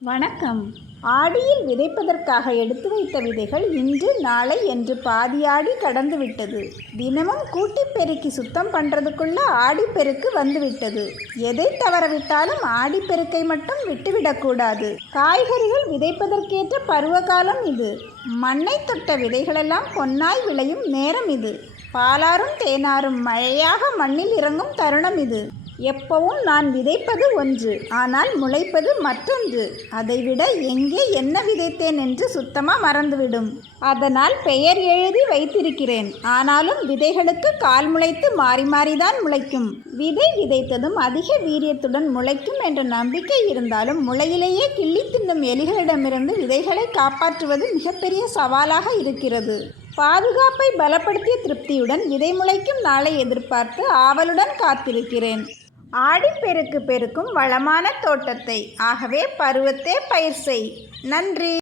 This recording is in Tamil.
வணக்கம். ஆடியில் விதைப்பதற்காக எடுத்து வைத்த விதைகள் இன்று நாளை என்று பாதியாடி கடந்து விட்டது. தினமும் கூட்டி பெருக்கி சுத்தம் பண்ணுறதுக்குள்ள ஆடிப்பெருக்கு வந்துவிட்டது எதை தவறவிட்டாலும் ஆடிப்பெருக்கை மட்டும் விட்டுவிடக்கூடாது காய்கறிகள் விதைப்பதற்கேற்ற பருவகாலம் இது. மண்ணை தொட்ட விதைகளெல்லாம் பொன்னாய் விளையும் நேரம் இது. பாலாரும் தேனாரும் மழையாக மண்ணில் இறங்கும் தருணம் இது. எப்பவும் நான் விதைப்பது ஒன்று ஆனால் முளைப்பது மற்றொன்று. அதைவிட எங்கே என்ன விதைத்தேன் என்று சுத்தமாக மறந்துவிடும். அதனால் பெயர் எழுதி வைத்திருக்கிறேன். ஆனாலும் விதைகளுக்கு கால் முளைத்து மாறி மாறிதான் முளைக்கும். விதை விதைத்ததும் அதிக வீரியத்துடன் முளைக்கும் என்ற நம்பிக்கை இருந்தாலும் முளையிலேயே கிள்ளி தின்னும் எலிகளிடமிருந்து விதைகளை காப்பாற்றுவது மிகப்பெரிய சவாலாக இருக்கிறது. பாதுகாப்பை பலப்படுத்திய திருப்தியுடன் விதை முளைக்கும் நாளை எதிர்பார்த்து ஆவலுடன் காத்திருக்கிறேன். ஆடிப்பெருக்கு பெருக்கும் வளமான தோட்டத்தை. ஆகவே பருவத்தே பயிர் செய். நன்றி.